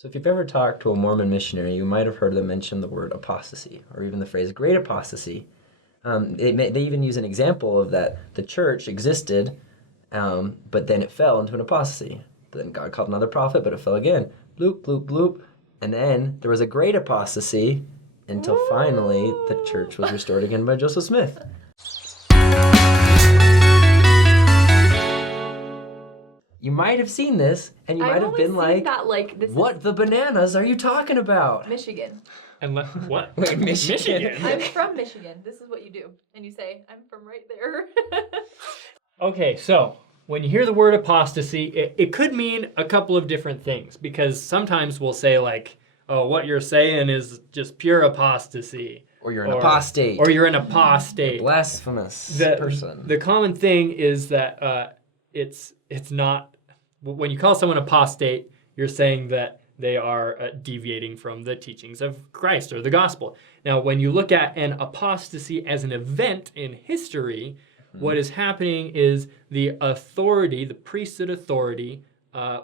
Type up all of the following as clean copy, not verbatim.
So if you've ever talked to a Mormon missionary, you might have heard them mention the word apostasy, or even the phrase Great Apostasy. They even use an example of that the church existed, but then it fell into an apostasy. Then God called another prophet, but it fell again. Bloop, bloop, bloop. And then there was a great apostasy until finally the church was restored again by Joseph Smith. You might have seen this, and you might have been like, what the bananas are you talking about? Michigan. And what? Wait, Michigan? I'm from Michigan. This is what you do. And you say, I'm from right there. Okay, so when you hear the word apostasy, it could mean a couple of different things, because sometimes we'll say like, oh, what you're saying is just pure apostasy. Or you're an apostate. Or you're an apostate. A blasphemous person. The common thing is that it's not, when you call someone apostate, you're saying that they are deviating from the teachings of Christ or the gospel. Now, when you look at an apostasy as an event in history, what is happening is the authority, the priesthood authority,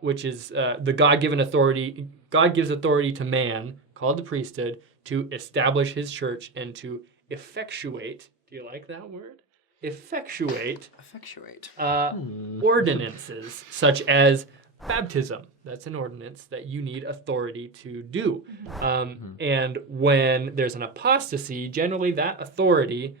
which is the God-given authority. God gives authority to man, called the priesthood, to establish his church and to effectuate. Do you like that word? Effectuate ordinances such as baptism. That's an ordinance that you need authority to do. And when there's an apostasy, generally that authority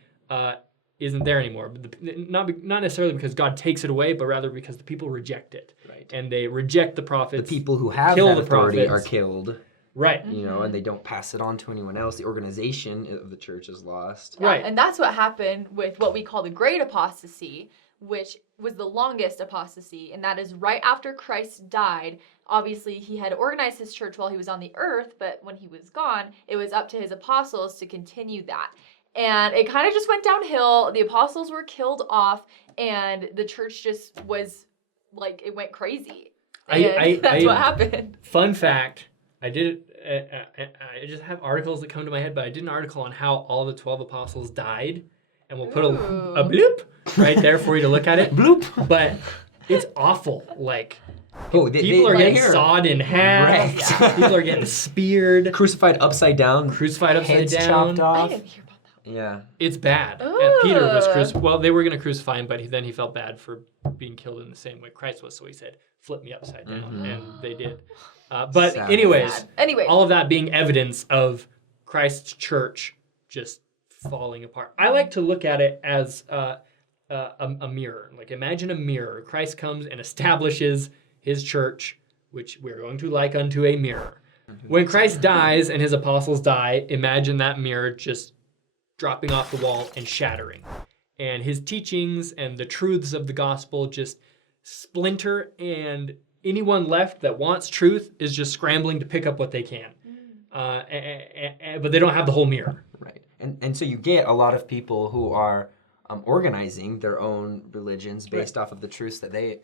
isn't there anymore. Not necessarily because God takes it away, but rather because the people reject it. Right. And they reject the prophets. The people who have that authority are killed. Right. You know, and they don't pass it on to anyone else. The organization of the church is lost. Yeah, right. And that's what happened with what we call the Great Apostasy, which was the longest apostasy, and that is right after Christ died. Obviously, he had organized his church while he was on the earth, but when he was gone, it was up to his apostles to continue that. And it kind of just went downhill. The apostles were killed off, and the church just was, like, it went crazy. That's what happened. Fun fact, I just have articles that come to my head, but I did an article on how all the 12 apostles died, and we'll put a bloop right there for you to look at it. Bloop. But it's awful. Like, people are getting sawed in half. Right. Yeah. People are getting speared. Crucified upside down. Heads chopped off. I didn't hear about that. Yeah. It's bad. And Peter was crucified. Well, they were going to crucify him, but then he felt bad for being killed in the same way Christ was, so he said, flip me upside down. And they did. But Sad. anyways, Anyway, all of that being evidence of Christ's church just falling apart. I like to look at it as a mirror. Like, imagine a mirror. Christ comes and establishes his church, which we're going to like unto a mirror. When Christ dies and his apostles die, imagine that mirror just dropping off the wall and shattering. And his teachings and the truths of the gospel just splinter, and anyone left that wants truth is just scrambling to pick up what they can. But they don't have the whole mirror. Right. And so you get a lot of people who are organizing their own religions based off of the truths that they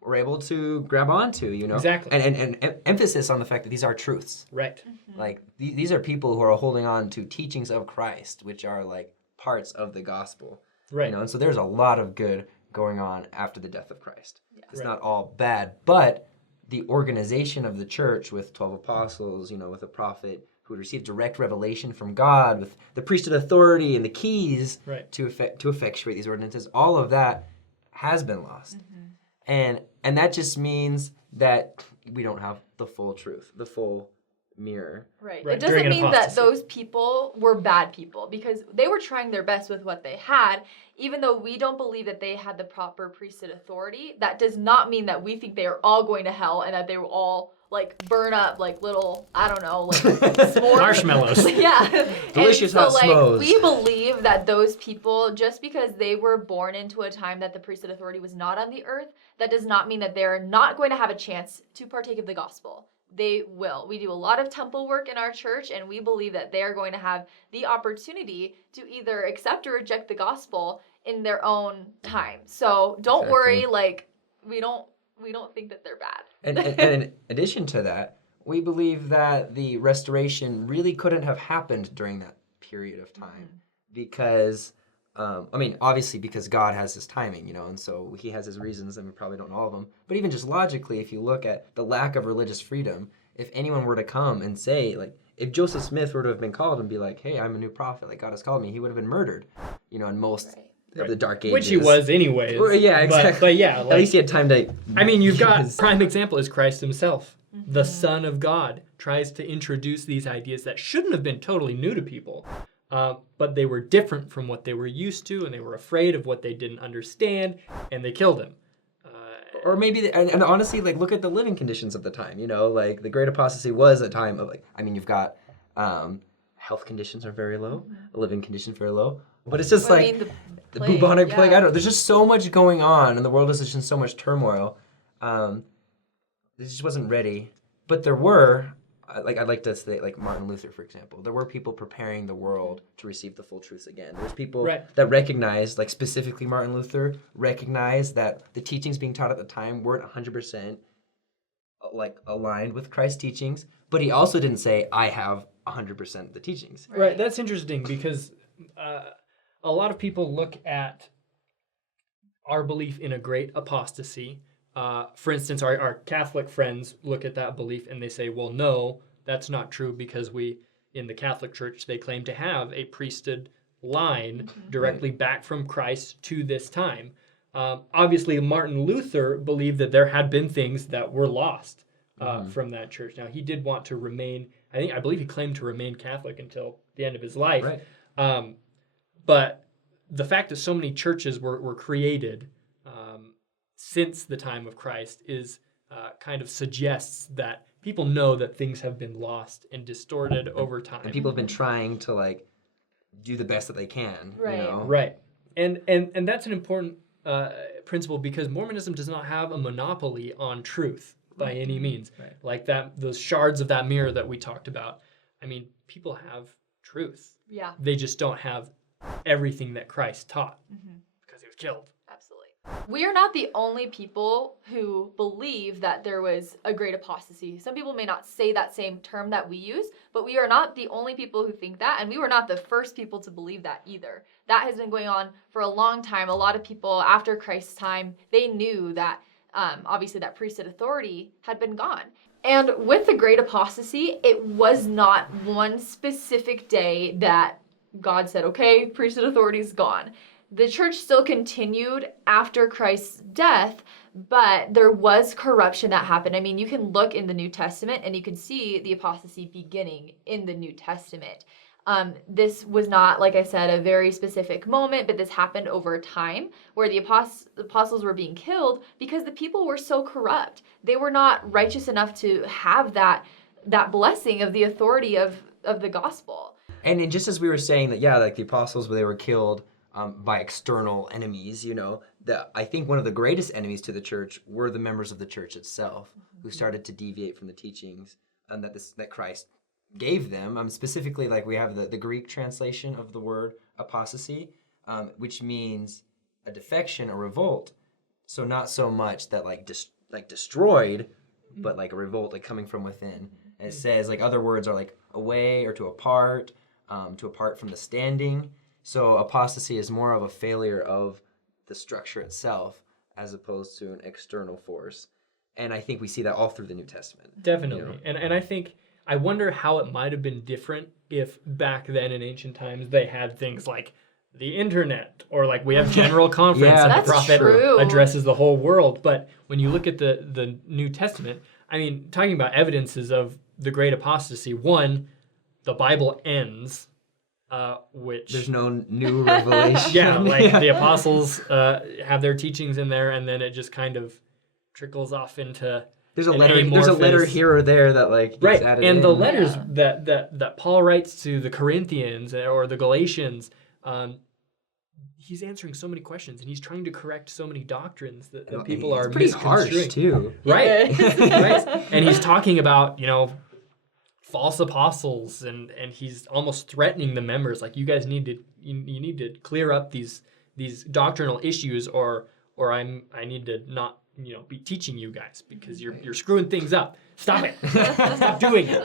were able to grab onto, you know? Exactly. And emphasis on the fact that these are truths. Right. Like, these are people who are holding on to teachings of Christ, which are, like, parts of the gospel. Right. You know? And so there's a lot of good going on after the death of Christ. Yeah. It's right. not all bad, but the organization of the church with 12 apostles, you know, with a prophet who received direct revelation from God, with the priesthood authority and the keys to effectuate these ordinances, all of that has been lost. And that just means that we don't have the full truth, the full mirror. Right. It doesn't mean that those people were bad people, because they were trying their best with what they had. Even though we don't believe that they had the proper priesthood authority, that does not mean that we think they are all going to hell and that they will all, like, burn up like little, I don't know, like s'mores. Marshmallows. Yeah. Delicious hot s'mores. We believe that those people, just because they were born into a time that the priesthood authority was not on the earth, that does not mean that they're not going to have a chance to partake of the gospel. They will. We do a lot of temple work in our church, and we believe that they are going to have the opportunity to either accept or reject the gospel in their own time. So don't worry, like, we don't think that they're bad. And in addition to that, we believe that the restoration really couldn't have happened during that period of time because, obviously because God has his timing, you know, and so he has his reasons, and we probably don't know all of them. But even just logically, if you look at the lack of religious freedom if anyone were to come and say, like, if Joseph Smith were to have been called and be like, hey, I'm a new prophet, like God has called me, he would have been murdered, in most of the Dark Ages. Which he was anyways. Well, yeah, exactly. But yeah, at least he had time to. I mean, you've got prime example is Christ himself. The Son of God tries to introduce these ideas that shouldn't have been totally new to people, but they were different from what they were used to, and they were afraid of what they didn't understand, and they killed him. Or maybe, and honestly, like, look at the living conditions of the time, like, the Great Apostasy was a time of, like, I mean, you've got health conditions are very low, living conditions very low, but it's just the bubonic plague, I don't know, there's just so much going on, and the world is just in so much turmoil. It just wasn't ready, but there were, like, I'd like to say, like, Martin Luther, for example, there were people preparing the world to receive the full truths again. There's people that recognized, like, specifically Martin Luther, recognized that the teachings being taught at the time weren't 100% like aligned with Christ's teachings, but he also didn't say, I have 100% of the teachings. Right, that's interesting because a lot of people look at our belief in a great apostasy. For instance, our Catholic friends look at that belief and they say, well, no, that's not true because in the Catholic Church, they claim to have a priesthood line directly back from Christ to this time. Obviously, Martin Luther believed that there had been things that were lost from that church. Now, he did want to remain, I believe he claimed to remain Catholic until the end of his life. Right. But the fact that so many churches were created since the time of Christ is kind of suggests that people know that things have been lost and distorted over time. And people have been trying to, like, do the best that they can. Right. Right. And that's an important principle because Mormonism does not have a monopoly on truth by any means. Right. Like those shards of that mirror that we talked about. I mean, people have truth. Yeah. They just don't have everything that Christ taught because he was killed. Absolutely. We are not the only people who believe that there was a great apostasy. Some people may not say that same term that we use, but we are not the only people who think that, and we were not the first people to believe that either. That has been going on for a long time. A lot of people after Christ's time, they knew that obviously that priesthood authority had been gone. And with the great apostasy, it was not one specific day that God said, okay, priesthood authority is gone. The church still continued after Christ's death, but there was corruption that happened. I mean, you can look in the New Testament and you can see the apostasy beginning in the New Testament. This was not, like I said, a very specific moment, but this happened over time where the apostles were being killed because the people were so corrupt. They were not righteous enough to have that blessing of the authority of the gospel. And just as we were saying that, like the apostles, they were killed by external enemies, I think one of the greatest enemies to the church were the members of the church itself who started to deviate from the teachings that Christ gave them. Specifically, like we have the Greek translation of the word apostasy, which means a defection, a revolt. So not so much that like destroyed, but like a revolt, like coming from within. And it says like other words are like away or to apart from the standing. So apostasy is more of a failure of the structure itself as opposed to an external force. And I think we see that all through the New Testament. Definitely. And I wonder how it might have been different if back then in ancient times they had things like the internet or like we have general conference and the prophet addresses the whole world. But when you look at the New Testament, I mean, talking about evidences of the great apostasy, one, the Bible ends, which... There's no new revelation. The apostles have their teachings in there and then it just kind of trickles off into... There's a letter here or there that like gets added and in. The letters that Paul writes to the Corinthians or the Galatians, he's answering so many questions and he's trying to correct so many doctrines that people are pretty misconstruing. Harsh too. Right. Right. And he's talking about, false apostles and he's almost threatening the members like you guys need to clear up these doctrinal issues or I need to not be teaching you guys because you're screwing things up. Stop it. Stop doing it.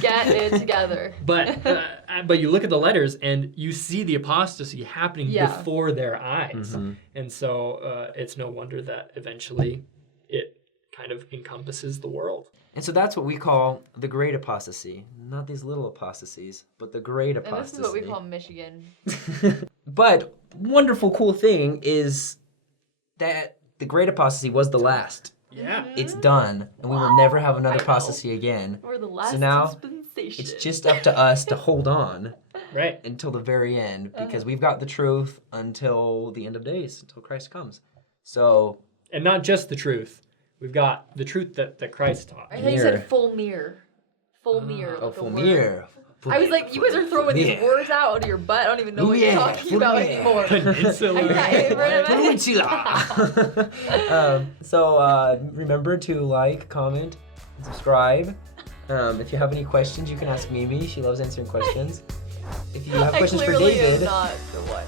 Get it together. But you look at the letters and you see the apostasy happening before their eyes. Mm-hmm. And so it's no wonder that eventually it kind of encompasses the world. And so that's what we call the Great Apostasy. Not these little apostasies, but the Great And Apostasy. this is what we call Michigan. But wonderful, cool thing is that the Great Apostasy was the last. Yeah. It's done, and we will never have another I know. apostasy again. We're the last now, dispensation. It's just up to us to hold on Right. until the very end, because we've got the truth until the end of days, until Christ comes. So, And not just the truth. We've got the truth that Christ taught. I thought you said full mirror. Full mirror. oh, the full word. mirror. I was like, you guys are throwing these mirror. words out of your butt. I don't even know what you're talking full about mirror. anymore. Peninsula. So remember to like, comment, and subscribe. If you have any questions, you can ask Mimi. She loves answering questions. If you have questions for clearly David, am not the one.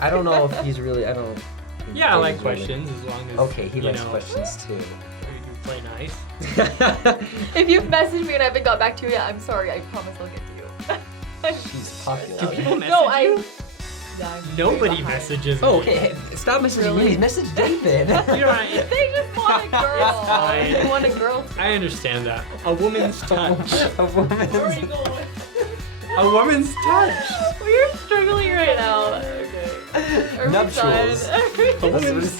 I don't know if he's really. I don't. think Yeah, I like David's really- questions as long as Okay, he you likes know, questions too. you play nice. If you've messaged me and I haven't got back to you yet, I'm sorry. I promise I'll get to you. She's popular. Do people message No, you? Yeah, I'm Nobody very behind. messages Oh, me. okay. Hey, stop messaging Really? me. Message David. You know, They just want a girl. fine. They want a girl. I understand that. A woman's touch. A woman's. Where are you going? A woman's touch. We're struggling right now. Okay. Are we Nuptials. done? A woman's